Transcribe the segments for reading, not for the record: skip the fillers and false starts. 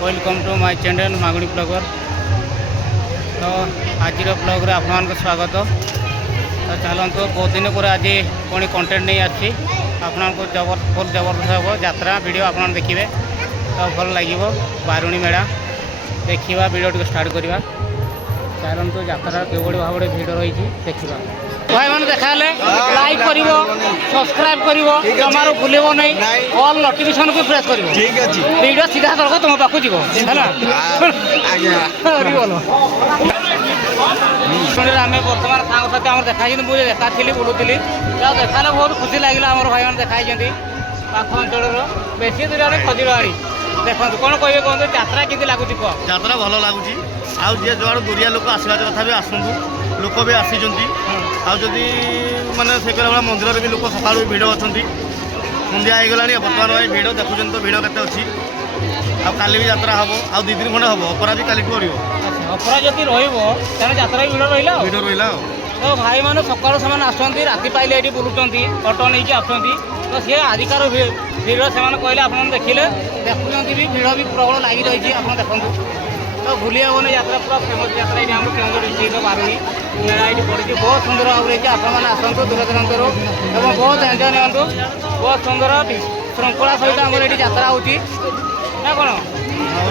Welcome to my channel Maguri blogger. तो आज blog आप स्वागत। तो चलते बहुत दिन पर आज पुणी कंटेंट नहीं आसी आपको फुल जबरदस्त हम यात्रा वीडियो आप देखिए तो भल लगे। बारुणी मेला देखा वीडियो टी स्टार्ट करवा। चलते यात्रा किभली भाव में भिड़ रही देखा भाई मैंने देखा लाइक कर सब्सक्राइब कर जमार भूलब नहीं ऑल नोटिफिकेशन को प्रेस कर वीडियो सीधा सड़क तुम पाक जीव है आम बर्तमान सांग साथी आम देखा मुझे देखा बुलूली देखा बहुत खुशी लगे आम भाई मैंने देखा पाख अंचल बेसी दूर खजुरवाड़ी देखो कौन कहे कहते यात्रा केमती लगुच कह यात्रा भल लगुच आए जो दुरिया लोक आसवा कथा भी आसतु लोक भी आसी आदि मानने से भाई मंदिर भी लोक सका भिड़ अच्छा सन्ध्या हो गला बर्तमान भाई भिड़ देखुं तो भिड़ के अच्छी आल भी यात्रा हम आ 2 दिन खंडे हम अपरा भी काली अपरा जदि रहा भिड़ रहा तो भाई मैंने सकाल से आसती राति पाइले ये बुलूँ अटो नहीं आसती तो सी आजिकार भिड़ से कहले आप देखिले देखुं भी भिड़ भी प्रबल लगी रही आप देखूँ तो भूली हेनी यात्रा पूरा फेमस यात्रा ये आम केन्दुझर डिस्ट्रिक्ट बारुणी मेला ये पड़ी बहुत सुंदर भाव में आपने आसतु दूर दूरांत और बहुत एंजय नियंतु बहुत सुंदर श्रृंखला सहित आम ये यात्रा होती ना कौन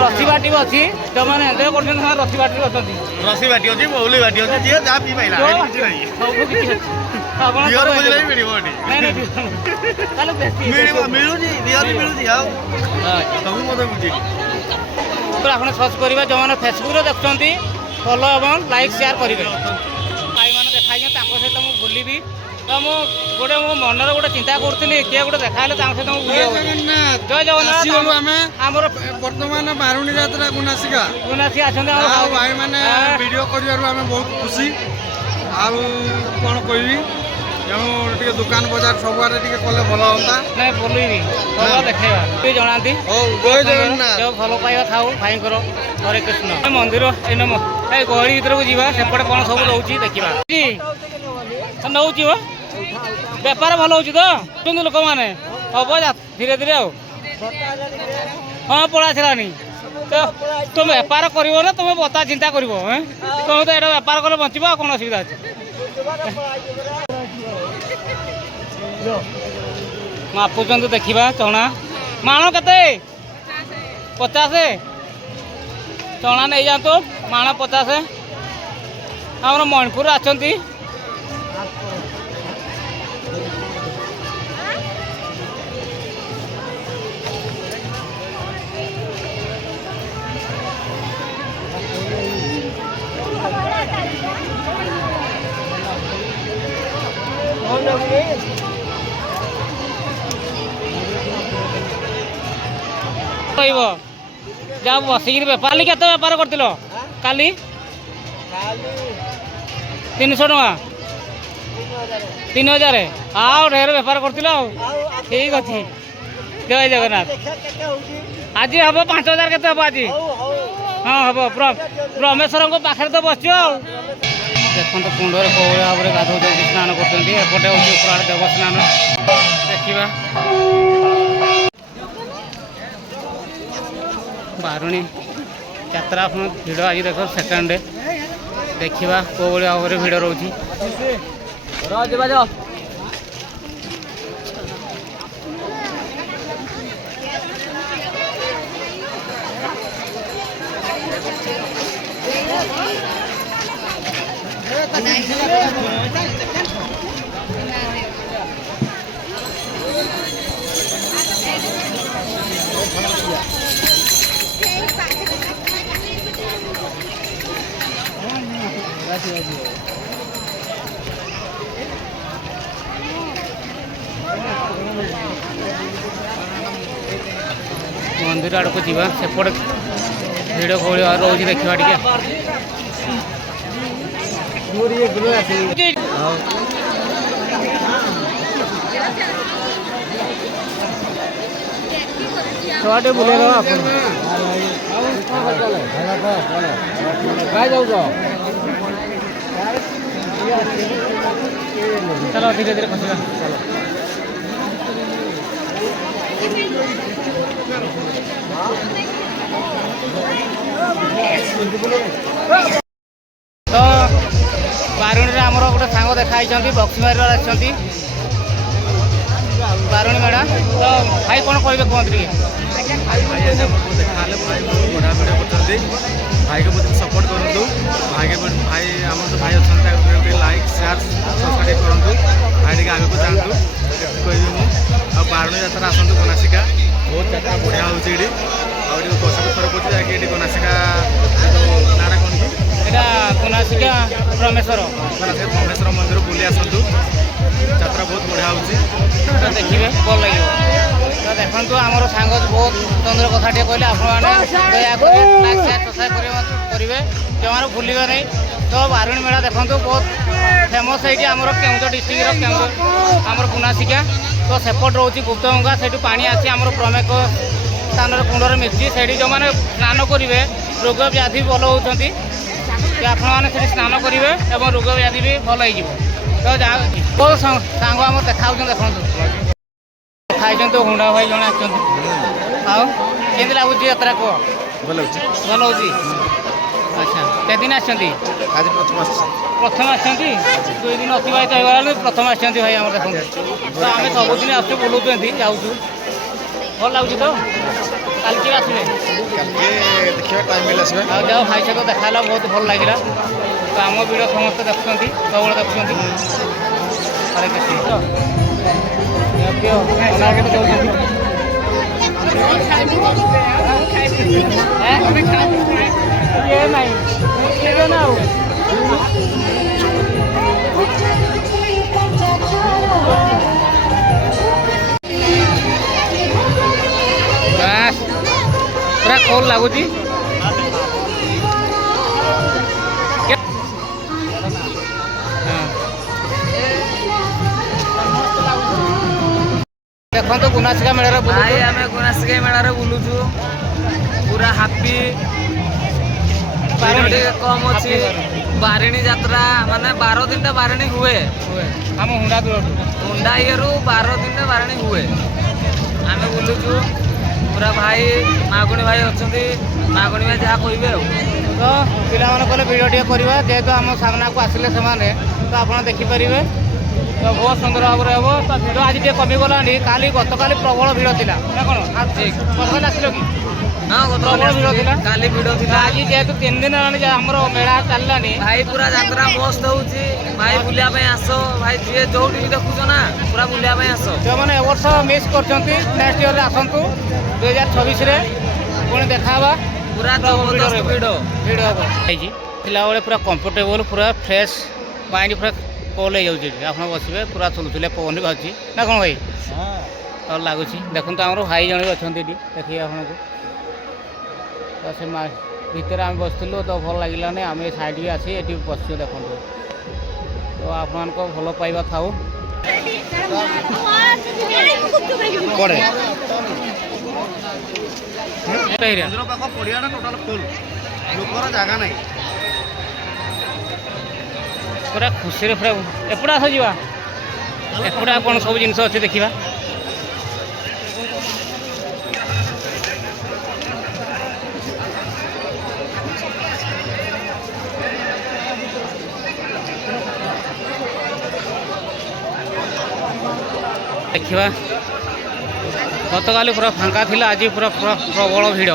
रसी बाटी भी अच्छी जो मैंने एंजय कर रसी बाटी अच्छा रसी बाटी अच्छी बहुली बाटी अच्छी जी जहाँ पी पाइला सब किसी आपने सर्च करेंगे जो मैंने फेसबुक देखुं फॉलो और लाइक शेयर करेंगे भाई मैंने देखाई सहित मुझे बुलबी तो मुझे मो मनर गोटे चिंता करी किए गोटे देखा सहित जय जगन्नाथ आम बर्तमान बारुणी यात्रा गुनासिका गुनासी आस भाई मैंने वीडियो कर बहुत खुशी आउ कौन कहबी तेणु दुकान बजार सबुआरे कले भल हाँ नहीं बोलबी देखा जनाती जो भल पाइबा था भाई हरे कृष्ण मंदिर गहली भर को जावा सेपटे कौन सब रोच देखा नौ बेपार भल हो तो लोक मैंने हम धीरे धीरे हाँ पड़ा छानी तो तुम बेपार कर तुम बता चिंता कर तुम तो यहाँ बेपार कले बचब कौन असुविधा अच्छे मापुंट देखा चना माण के 50 चना नहीं जातु माण 50 आम मणिपुर आछंती जब बसिक बेपार के बेपार कर काली 300 टका 3000 आओ ढेर बेपार कर ठीक अच्छे जय जगन्नाथ आज हम 5000 के हम आज हाँ हम ब्रह्मेश्वर को पाखे तो बस देखो कुंडे कौन भाव में गाधो स्नान करपटे हूँ उपराड़ देव स्नान देखा बारुणी यात्रा भिड़ आज देख सेकेंड देखा कौ भाव में भिड़ रोची मंदिर आड़ को जीवा सेपटे भिड़ कौन रोज देखा टे बुले चलो धीरे धीरे खसगा चलो ତ ବାରୁଣୀରେ ଆମର ଗୋଟେ ସାଙ୍ଗ ଦେଖା ହେଇଛନ୍ତି ବକ୍ସି ମାରିବାର ଆସିଛନ୍ତି ବାରୁଣୀ ମେଳା। ତ ଭାଇ କ'ଣ କହିବେ କୁହନ୍ତୁ ଟିକେ? ଭାଇ ଆଜି ଆମକୁ ଦେଖାହେଲେ ଭାଇ ବହୁତ ବଢ଼ିଆ ଭିଡ଼ିଓ କରୁଛନ୍ତି। ଭାଇକୁ ବହୁତ ସପୋର୍ଟ କରନ୍ତୁ। ଭାଇ ଆମର ତ ଭାଇ ଅଛନ୍ତି ତାକୁ ଟିକେ ଲାଇକ୍ ସେୟାର ସବସ୍କ୍ରାଇବ୍ କରନ୍ତୁ। ଭାଇ ଟିକେ ଆଗକୁ ଯାଆନ୍ତୁ ଏମିତି କହିବି ମୁଁ। ଆଉ ବାରୁଣୀ ଯାତ୍ରା ଆସନ୍ତୁ ଗନାସିକା, ବହୁତ ଯାତ୍ରା ବଢ଼ିଆ ହେଉଛି ଏଠି। ଆଉ ଏଠି ବର୍ଷକୁ ଥରେ ପଡ଼ୁଛି ଯାଇକି ଏଠି ଗନାସିକା ନାଁଟା କ'ଣ କି ଏଇଟା ଗନାସିକା ବ୍ରହ୍ମେଶ୍ୱର ବ୍ରହ୍ମେଶ୍ୱର ମନ୍ଦିର ବୁଲି ଆସନ୍ତୁ। ଯାତ୍ରା ବହୁତ ବଢ଼ିଆ ହେଉଛି, ଦେଖିବେ ଭଲ ଲାଗିବ। ତ ଦେଖନ୍ତୁ ଆମର ସାଙ୍ଗ ବହୁତ ସୁନ୍ଦର କଥାଟିଏ କହିଲେ, ଆପଣମାନେ ଦୟାକରି ଲାଇକ୍ ସେୟାର ସବସ୍କ୍ରାଇବ୍ କରିବେ, ଜମାରୁ ଭୁଲିବେ ନାହିଁ। ତ ବାରୁଣୀ ମେଳା ଦେଖନ୍ତୁ ବହୁତ ଫେମସ୍ ହେଇଛି ଆମର କେଉଁଝର ଡିଷ୍ଟ୍ରିକ୍ଟର କେଉଁଝର ଆମର ଗୁନାସିକା। ତ ସେପଟ ରହୁଛି ଗୁପ୍ତଗଙ୍ଗା, ସେଇଠୁ ପାଣି ଆସି ଆମର ପ୍ରମେକ ସ୍ଥାନରେ କୁଣ୍ଡରେ ମିଶିଛି। ସେଇଠି ଯେଉଁମାନେ ସ୍ନାନ କରିବେ ରୋଗ ବ୍ୟାଧି ଭଲ ହେଉଛନ୍ତି, ଆପଣମାନେ ସେଠି ସ୍ନାନ କରିବେ ଏବଂ ରୋଗ ବ୍ୟାଧି ବି ଭଲ ହେଇଯିବ। ତ ବହୁତ ସାଙ୍ଗ ଆମର ଦେଖା ହେଉଛନ୍ତି ଦେଖନ୍ତୁ ଖାଇଛନ୍ତି ହୁଣ୍ଡା ଭାଇ ଜଣେ ଆସିଛନ୍ତି। ଆଉ କେମିତି ଲାଗୁଛି ଯାତ୍ରା କୁହ? ଭଲ ହେଉଛି। ଭଲ ହେଉଛି। ଆଚ୍ଛା କେଦିନ ଆସିଛନ୍ତି? ଆଜି ପ୍ରଥମେ ଆସିଛନ୍ତି, 2 ଦିନ ଅତିବାହିତ ହେଇଗଲାଣି, ପ୍ରଥମେ ଆସିଛନ୍ତି ଭାଇ ଆମର ଦେଖନ୍ତୁ। ତ ଆମେ ସବୁଦିନ ଆସୁଛୁ ବୁଲୁଛୁ ଏମିତି ଯାଉଛୁ, ଭଲ ଲାଗୁଛି ତ? କାଲି କିଏ ଆସିବେ? ଦେଖିବା ଟାଇମ୍ ହେଲେ ଆସିବା। ଆଉ ଯାହା ଭାଇ ସହିତ ଦେଖା ହେଲା ବହୁତ ଭଲ ଲାଗିଲା। ତ ଆମ ଭିଡ଼ିଓ ସମସ୍ତେ ଦେଖୁଛନ୍ତି, ସବୁବେଳେ ଦେଖୁଛନ୍ତି। ହରେ କୃଷ୍ଣ। ପୁରା କୋଲ୍ ଲାଗୁଛି। ଦେଖନ୍ତୁ ଗୁନାସିକା ମେଳାରେ ଭାଇ ଆମେ ଗୁନାସିକା ମେଳାରେ ବୁଲୁଛୁ, ପୁରା ହାପି। ଭିଡ଼ ଟିକେ କମ୍ ଅଛି। ବାରିଣୀ ଯାତ୍ରା ମାନେ 12 ଦିନଟା ବାରିଣୀ ହୁଏ। ଆମ ହୁଣ୍ଡା ଇଏରୁ 12 ଦିନରେ ବାରିଣୀ ହୁଏ। ଆମେ ବୁଲୁଛୁ ପୁରା। ଭାଇ ମାଗୁଣୀ ଭାଇ ଅଛନ୍ତି, ମାଗୁଣୀ ଭାଇ ଯାହା କହିବେ ଆଉ। ତ ପିଲାମାନେ କହିଲେ ଭିଡ଼ିଓ ଟିକେ କରିବା, ଯେହେତୁ ଆମ ସାମ୍ନାକୁ ଆସିଲେ ସେମାନେ, ତ ଆପଣ ଦେଖିପାରିବେ। ତ ବହୁତ ସୁନ୍ଦର ଭାବରେ ହେବ। ତ ଭିଡ଼ ଆଜି ଟିକେ କମିଗଲାଣି, ଗତକାଲି ପ୍ରବଳ ଭିଡ଼ ଥିଲା ନା କ'ଣ? ଗତକାଲି ଆସିଲ କି? ହଁ ପ୍ରବଳ ଭିଡ଼ ଥିଲା, କାଲି ଭିଡ଼ ଥିଲା। ଆଜି ଯେହେତୁ 3 ଦିନ ହେଲାଣି ଆମର ମେଳା ଚାଲିଲାଣି। ଭାଇ ପୁରା ଯାତ୍ରା ମସ୍ତ ହେଉଛି। ଭାଇ ବୁଲିବା ପାଇଁ ଆସ ଭାଇ, ଯିଏ ଯୋଉଠି ବି ଦେଖୁଛ ନା ପୁରା ବୁଲିବା ପାଇଁ ଆସ। ଯେଉଁମାନେ ଏ ବର୍ଷ ମିସ୍ କରିଛନ୍ତି ନେକ୍ସଟ ଇୟର୍ରେ ଆସନ୍ତୁ, 2026ରେ ପୁଣି ଦେଖା ହେବା। ପୁରା ଜବରଦସ୍ତ ଭିଡ଼ ହେବ ହେଇଛି ଥିଲାବେଳେ ପୁରା କମ୍ଫର୍ଟେବଲ୍, ପୁରା ଫ୍ରେଶ୍ ମାଇଣ୍ଡ, ପୁରା କୋଲ୍ ହେଇଯାଉଛି। ଆପଣ ବସିବେ ପୁରା ସୁଲସୁଲିଆ ପବନ ବି ବାଜୁଛି ନା କ'ଣ ଭାଇ? ଭଲ ଲାଗୁଛି। ଦେଖନ୍ତୁ ଆମର ଭାଇ ଜଣେ ବି ଅଛନ୍ତି ଏଠି, ଦେଖିବେ ଆପଣଙ୍କୁ। ତ ସେ ଭିତରେ ଆମେ ବସିଥିଲୁ ତ ଭଲ ଲାଗିଲାନି, ଆମେ ସାଇଡ଼୍କି ଆସି ଏଠି ବସିଛୁ ଦେଖନ୍ତୁ। ତ ଆପଣମାନଙ୍କ ଭଲ ପାଇବା ଥାଉ। ମନ୍ଦିର ପାଖ ପଡ଼ିଆଟା ଟୋଟାଲ ଫୁଲ୍, ଲୋକର ଜାଗା ନାହିଁ। ପୁରା ଖୁସିରେ ପୁରା ଏପଟେ ଆସ ଯିବା, ଏପଟେ ଆଉ କ'ଣ ସବୁ ଜିନିଷ ଅଛି ଦେଖିବା। ଦେଖିବା ଗତକାଲି ପୁରା ଫାଙ୍କା ଥିଲା, ଆଜି ପୁରା ପ୍ରବଳ ଭିଡ଼।